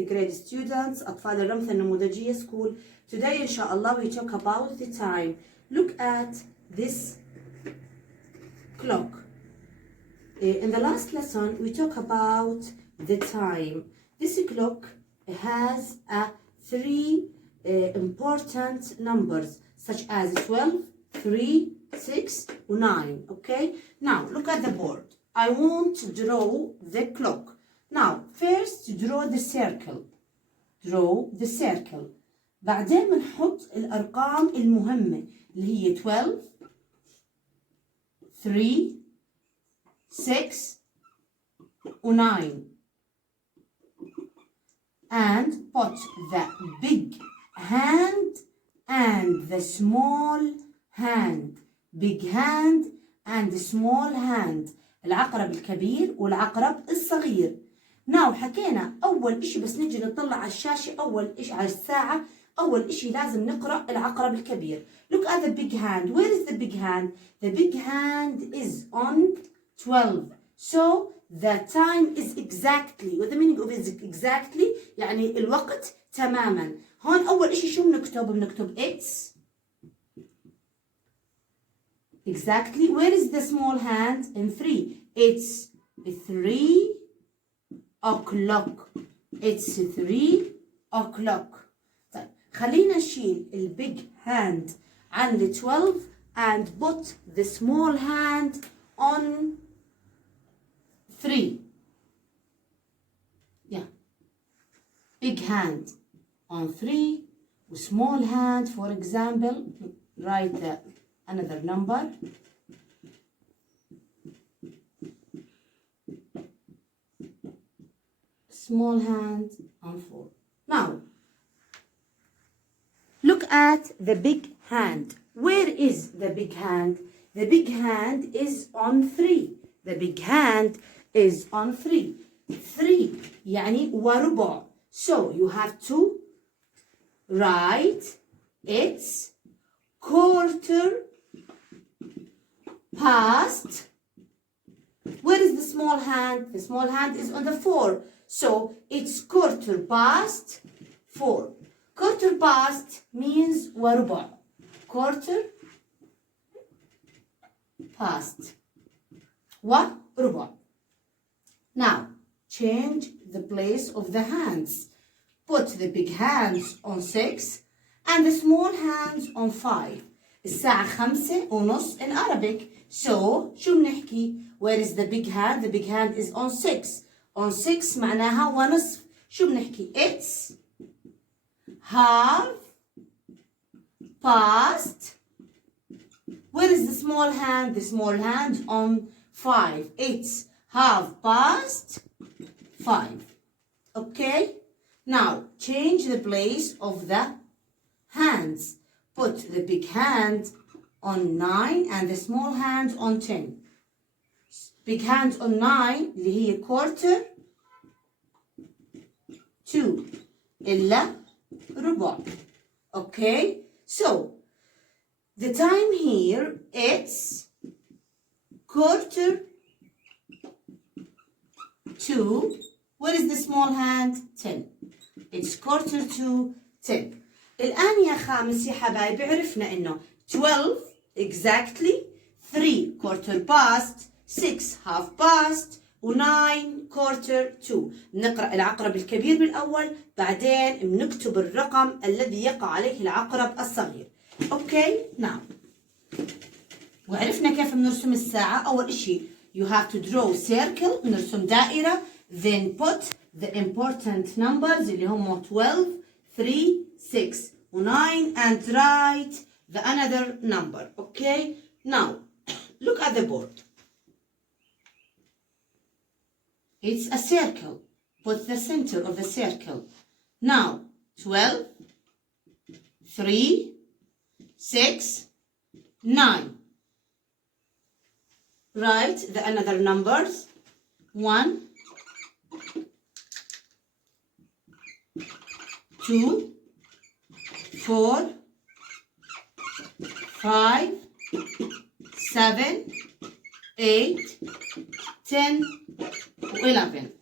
6th grade students أطفال الرمثة النموذجية school. Today إن شاء الله we talk about the time. Look at this clock. In the last lesson we talk about the time. This clock has three important numbers such as 12, 3, 6, 9. Okay, now look at the board. I want to draw the clock. Now first draw the circle. Draw the circle. بعدين بنحط الأرقام المهمة اللي هي 12, 3, 6 و 9 and put the big hand and the small hand. Big hand and small hand. العقرب الكبير والعقرب الصغير. Now حكينا أول إشي بس نجي نطلع على الشاشة أول إشي على الساعة أول إشي لازم نقرأ العقرب الكبير. Look at the big hand. Where is the big hand? The big hand is on 12. So the time is exactly. What the meaning of is exactly يعني الوقت تماما. هون أول إشي شو بنكتب it's exactly. Where is the small hand? In 3. It's 3 o'clock. It's 3 o'clock. طيب خلينا نشيل البيج hand عن ال 12 and put the small hand on 3. Yeah. Big hand on 3. Small hand, for example, write another number. Small hand on 4. Now, look at the big hand. Where is the big hand? The big hand is on 3. The big hand is on 3. 3 يعني وربع. So you have to write it's quarter past. Where is the small hand? The small hand is on the 4. So it's quarter past 4. Quarter past means وربع. Quarter past وربع. Now change the place of the hands. Put the big hands on 6 and the small hands on 5. الساعة 5:30 in Arabic. So شو بنحكي? Where is the big hand? The big hand is on 6. On 6 معناها ونصف. شو بنحكي? It's half past. Where is the small hand? The small hand on 5. It's half past 5. Okay? Now change the place of the hands. Put the big hand on 9 and the small hand on 10. Big hand on 9 اللي هي quarter to إلا ربع. Okay? So the time here it's quarter to. Where is the small hand? 10. It's quarter to 10. الآن يا خامس يا حبايبي عرفنا إنه 12 exactly, 3 quarter past, 6 half past, و 9 quarter to. نقرأ العقرب الكبير بالأول بعدين بنكتب الرقم الذي يقع عليه العقرب الصغير. Okay, now. وعرفنا كيف بنرسم الساعة. أول إشي you have to draw circle. نرسم دائرة. Then put the important numbers اللي هم 12, 3, 6 و 9 and write the another number. Okay? Now, look at the board. It's a circle. Put the center of the circle. Now, 12, 3, 6, 9. Write the another numbers. 1, 2, 4, 5, 7, 8, 10, 11.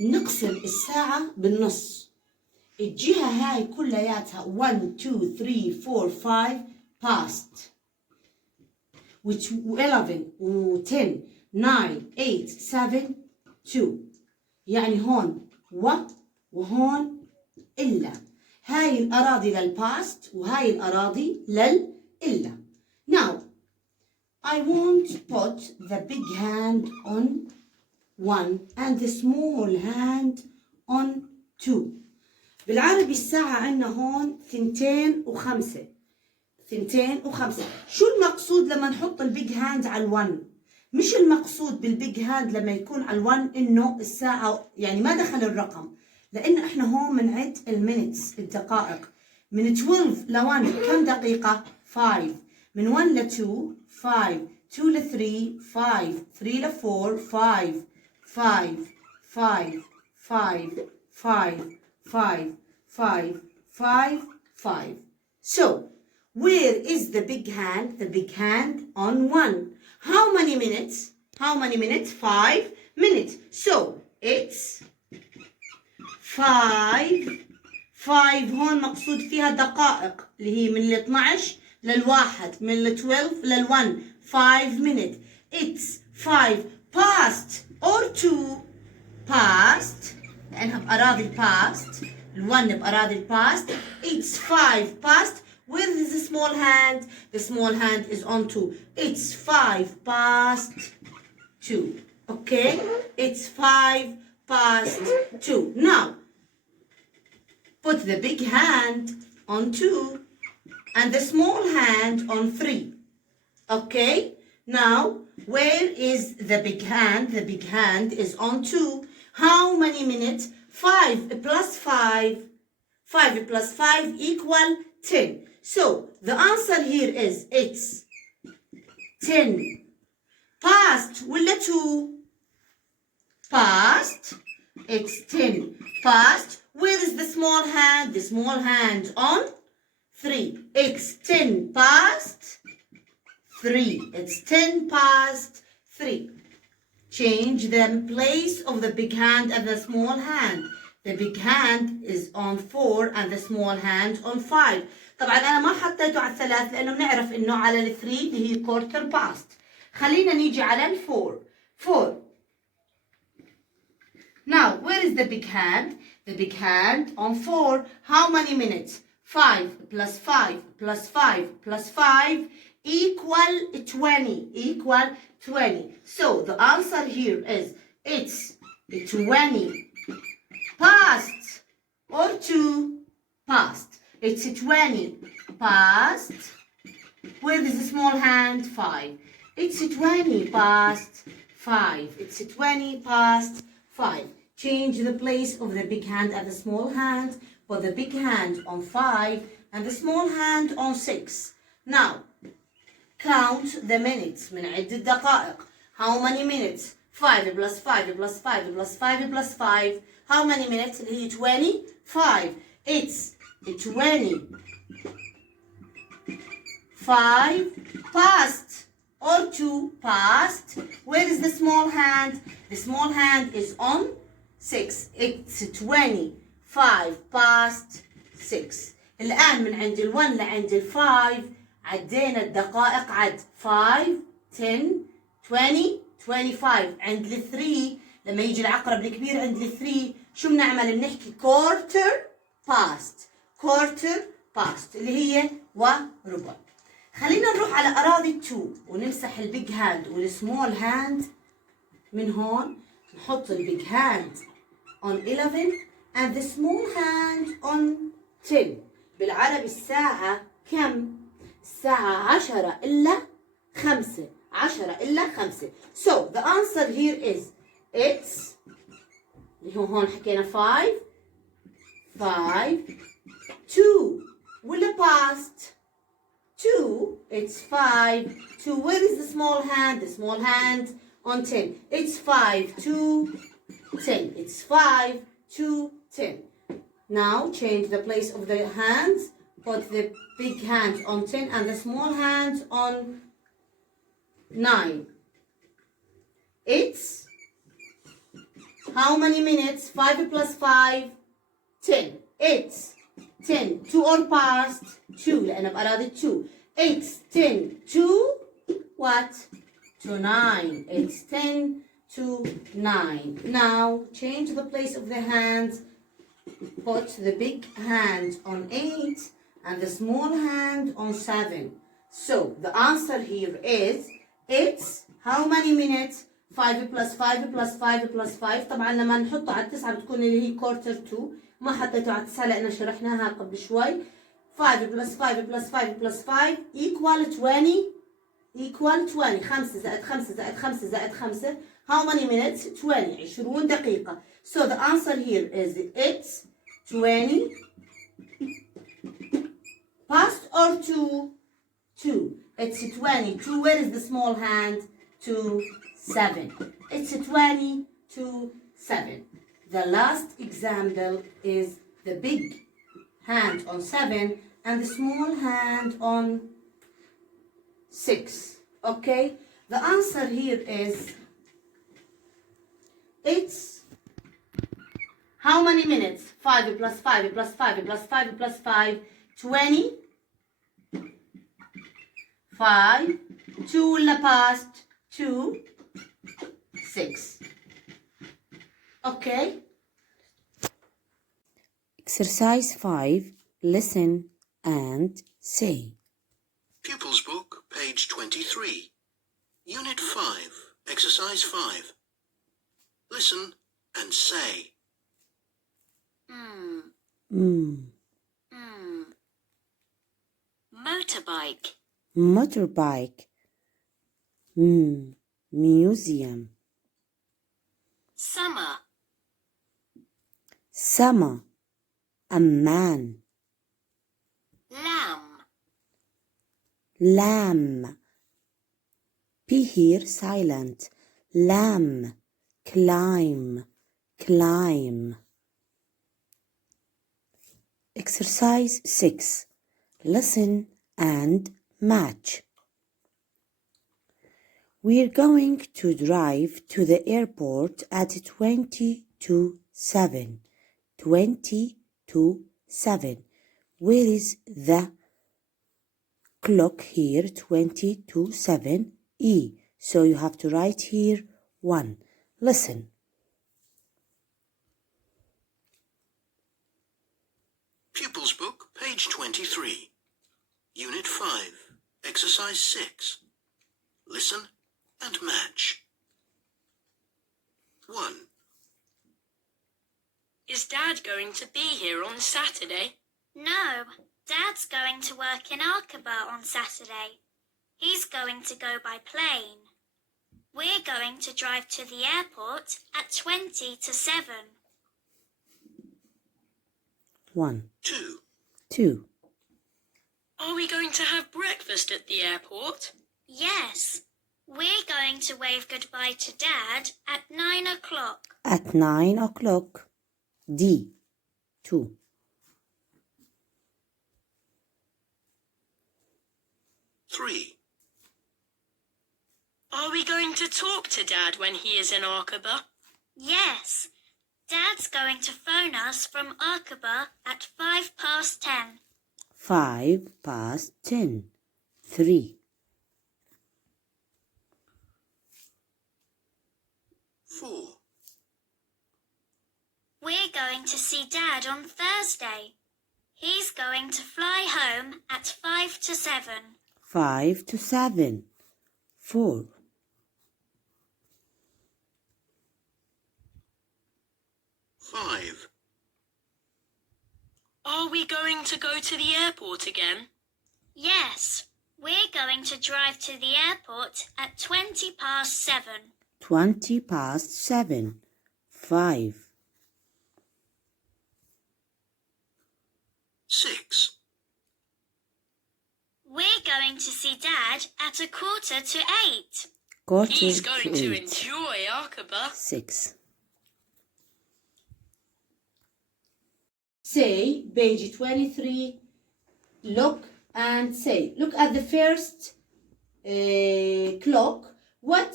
نقسم الساعة بالنص. الجهة هاي كلياتها 1 2 3 4 5 past, which 11 و 10 9 8 7 2. يعني هون وهون إلا. هاي الأراضي للباست وهاي الأراضي للإلا. Now I want to put the big hand on 1 and the small hand on 2. بالعربي الساعة عندنا هون 2 و5. 2 و5. شو المقصود لما نحط البيج هاند على ال1؟ مش المقصود بالبيج هاند لما يكون على ال1 انه الساعة يعني ما دخل الرقم، لأن احنا هون بنعد المينتس الدقائق. من 12 ل 1 كم دقيقة؟ 5. من 1 ل 2 5. 2 ل 3 5. 3 ل 4 5. 5 5 5 5 5 5 5 5. So where is the big hand? The big hand on 1. How many minutes? How many minutes? 5 minutes. So it's 5. 5 هون مقصود فيها دقائق اللي هي من ال 12 لل1، من ال 12 لل1. 5 minutes. It's 5 past or 2 past لأنها بأراضي past. ال1 بأراضي past. It's 5 past. Where is the small hand? The small hand is on 2. It's 5 past 2. Okay? It's 5 past 2. Now, put the big hand on 2 and the small hand on 3. Okay? Now, where is the big hand? The big hand is on 2. How many minutes? 5 plus 5. 5 plus 5 equal 10. So, the answer here is it's 10 past ولا 2? Past. It's 10 past. Where is the small hand? The small hand on 3. It's 10 past 3. It's 10 past 3. Change the place of the big hand and the small hand. The big hand is on 4 and the small hand on 5. طبعا أنا ما حطيته على الثلاث لأنه بنعرف إنه على ال 3 اللي هي quarter past. خلينا نيجي على ال 4. 4. Now, where is the big hand? The big hand on 4. How many minutes? 5 plus 5 plus 5 plus 5 equal 20. Equal 20. So, the answer here is it's 20 past or 2 past. It's 20 past. Where is the small hand? 5. It's 20 past 5. It's 20 past 5. Change the place of the big hand and the small hand. Put the big hand on 5 and the small hand on 6. Now, count the minutes. بنعد الدقائق. How many minutes? 5 plus 5 plus 5 plus 5 plus 5. How many minutes? اللي هي 25. It's 25 past or 2 past. Where is the small hand? The small hand is on 6. It's 25 past 6. الآن من عند ال1 لعند ال5 عدينا الدقائق. عد 5 10 20 25. عند ال3 لما يجي العقرب الكبير عند ال3 شو بنعمل؟ بنحكي quarter past. quarter past اللي هي وربع. خلينا نروح على أراضي 2 ونمسح البيج هاند والسمول هاند. من هون نحط البيج هاند on 11 and the small hand on 10. بالعربي الساعة كم؟ الساعة 10 إلا 5. 10 إلا 5. So the answer here is it's اللي هو هون حكينا 5 2 ولا past 2. It's 5 2. Where is the small hand? The small hand on 10. It's 5 2 10. It's 5 2 10. Now change the place of the hands. Put the big hand on 10 and the small hand on 9. It's How many minutes? 5 plus 5, 10. 8, 10. 2 or past? 2. لأن بأراد 2. 8, 10, 2. What? To 9. 8, 10, to 9. Now, change the place of the hands. Put the big hand on 8 and the small hand on 7. So, the answer here is, it's how many minutes? 5 plus 5 plus 5 plus 5. طبعا لما نحطه على 9 بتكون اللي هي quarter 2. ما حطيته على 9 لأنه شرحناها قبل شوي. 5 plus 5 plus 5 plus 5 equal 20. Equal 20. 5 زائد 5 زائد 5 زائد 5. How many minutes? 20. 20 دقيقة. So the answer here is it's 20 past or 2? 2. It's 20. 2. Where is the small hand? 2, 7. It's 20 to 7. The last example is the big hand on 7 and the small hand on 6. Okay? The answer here is, it's how many minutes? 5 plus 5 plus 5 plus 5 plus 5, 20. 5, 2 in the past, 2, 6. Okay? Exercise 5. Listen and say. Pupils Book, page 23. Unit 5, Exercise 5. Listen and say. Motorbike. Motorbike. Museum. Summer. Summer. A man. Lamb. Lamb. P here silent. Lamb. Climb. Climb. Exercise 6. Listen and match. We're going to drive to the airport at 20 to 7. 20 to 7. Where is the clock here? 20 to 7. E. So you have to write here 1. Listen. Pupils Book, page 23. Unit 5, Exercise 6. Listen and match. 1. Is Dad going to be here on Saturday? No, Dad's going to work in Aqaba on Saturday. He's going to go by plane. We're going to drive to the airport at 20 to 7. 1. 2. 2. Are we going to have breakfast at the airport? Yes, we're going to wave goodbye to Dad at 9 o'clock. At 9 o'clock. D. 2. 3. Are we going to talk to Dad when he is in Aqaba? Yes, Dad's going to phone us from Aqaba at 5 past 10. 5 past 10. 3. 4. We're going to see Dad on Thursday. He's going to fly home at 5 to 7. 5 to 7. 4. 5. Are we going to go to the airport again? Yes, we're going to drive to the airport at 20 past 7. 20 past 7. 5. 6. We're going to see Dad at 7:45. Quarter He's going to 8. enjoy Aqaba. 6. Say, page 23, look and say. Look at the first clock. What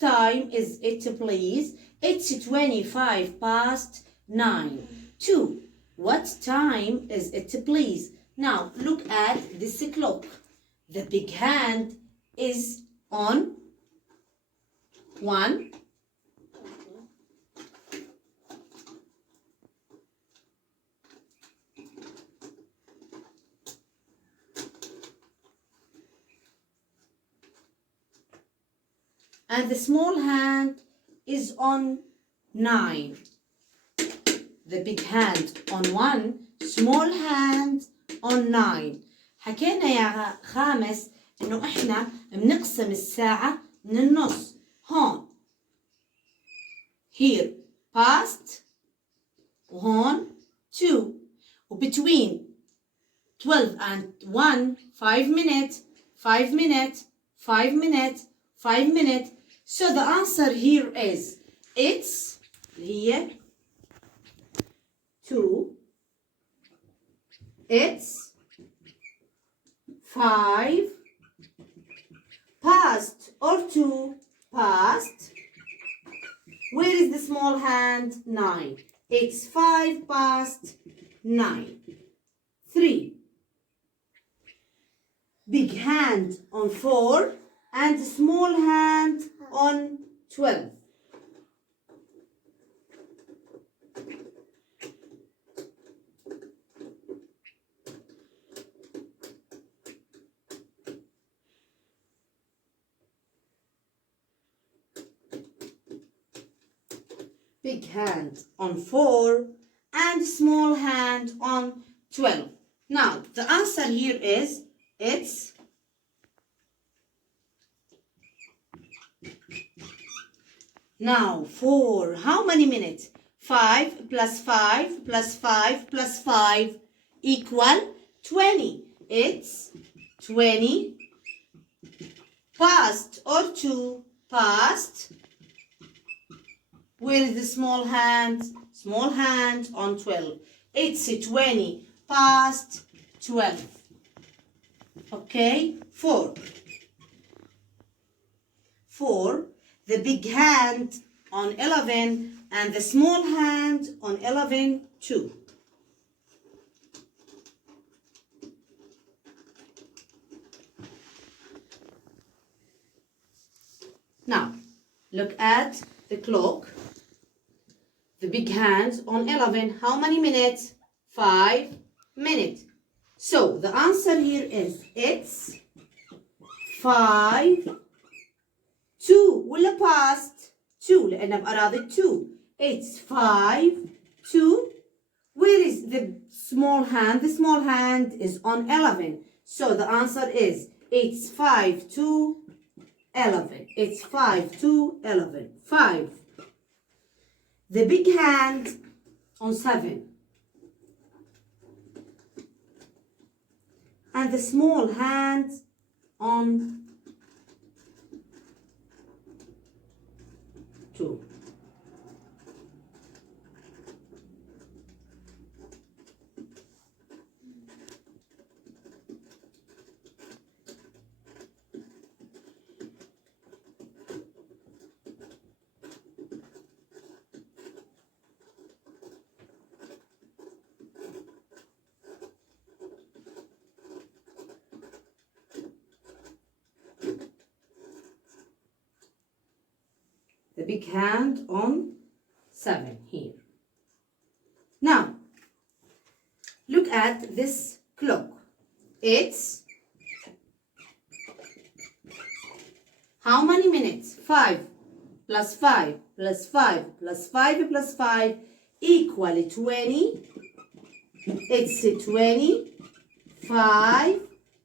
time is it, please? It's 25 past 9. 2. What time is it, please? Now, look at this clock. The big hand is on 1. And the small hand is on 9. The big hand on 1, small hand on 9. حكينا يا خامس إنه إحنا بنقسم الساعة من النص. هون here past وهون 2 وbetween 12 and 1 5 minutes 5 minutes 5 minutes 5 minutes. So the answer here is it's here 2, it's 5 past or 2 past. Where is the small hand? 9. It's 5 past 9. 3. Big hand on 4 and small hand on 12. Big hand on 4 and small hand on 12. Now, the answer here is it's now 4. How many minutes? 5 plus 5 plus 5 plus 5 equal 20. It's 20 past or 2 past. Where is the small hand? Small hand on 12. It's 20 past 12. Okay? 4. 4. The big hand on 11 and the small hand on 11 too. Now, look at the clock. The big hand on 11. How many minutes? 5 minutes. So the answer here is it's 5 2 ولا past 2 لأنه بأراضي 2. It's 5 2. Where is the small hand? The small hand is on 11. So the answer is it's 5 to 11. It's 5 to 11. 5. The big hand on 7. And the small hand on 2. The big hand on 7 here. Now, look at this clock. It's how many minutes? 5 plus 5 plus 5 plus 5 plus 5 equal 20. It's 25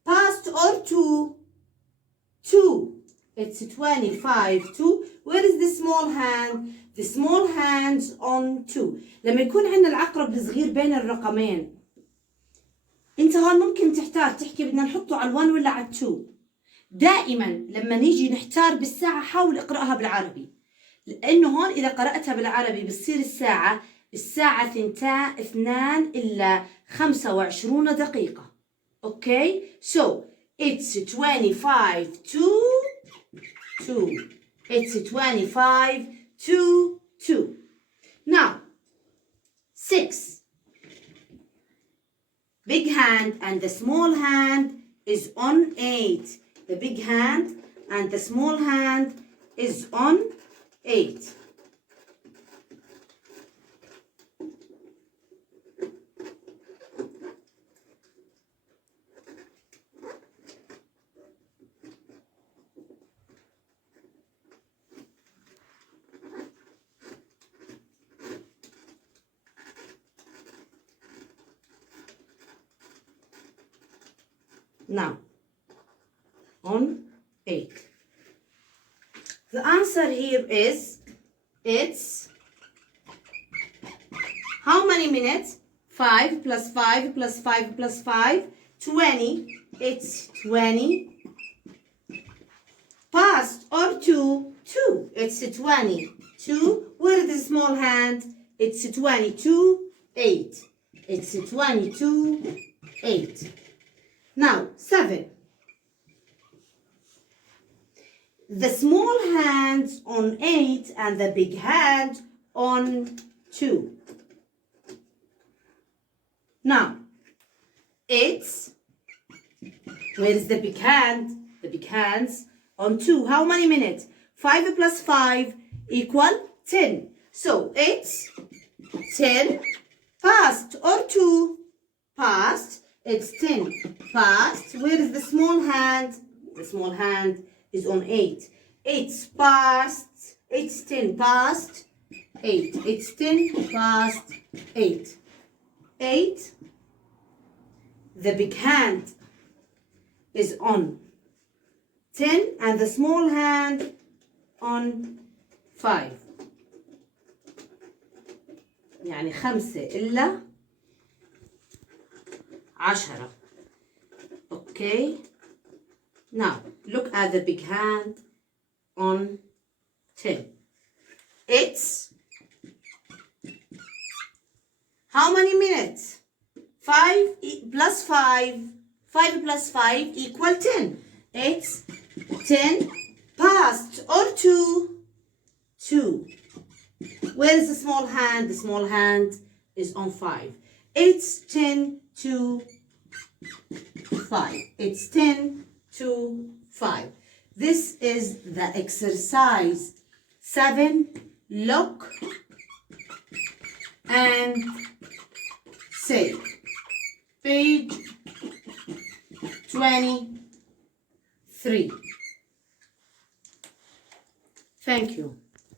past or 2. 2. It's 25 2. Where is the small hand? The small hand's on 2. لما يكون عندنا العقرب الصغير بين الرقمين انت هون ممكن تحتار تحكي بدنا نحطه على 1 ولا على 2. دائما لما نيجي نحتار بالساعة حاول اقرأها بالعربي، لأنه هون إذا قرأتها بالعربي بتصير الساعة 2 إلا 25 دقيقة. Okay? So it's 25 to 2. It's 25 to 2. Now, 6. Big hand and the small hand is on 8. The big hand and the small hand is on 8. Now, on 8. The answer here is, it's how many minutes? 5 plus 5 plus 5 plus 5, 20. It's 20. Past or 2, 2. It's 20. 2. Where is the small hand? It's 22, 8. It's 22, 8. Now, 7. The small hand on 8 and the big hand on 2. Now, it's, where is the big hand? The big hand's on 2. How many minutes? 5 plus 5 equal 10. So, it's 10 past or 2 past. It's 10 past. Where is the small hand? The small hand is on 8. It's past. It's 10 past 8. It's 10 past 8. 8. The big hand is on 10 and the small hand on 5. يعني 5 إلا 10. Okay. Now, look at the big hand on 10. It's how many minutes? 5 plus 5. 5 plus 5 equal 10. It's 10 past or 2. 2. Where is the small hand? The small hand is on 5. It's 10 to 5. It's 10 to 5. This is the exercise 7. Look and say. Page 23. Thank you.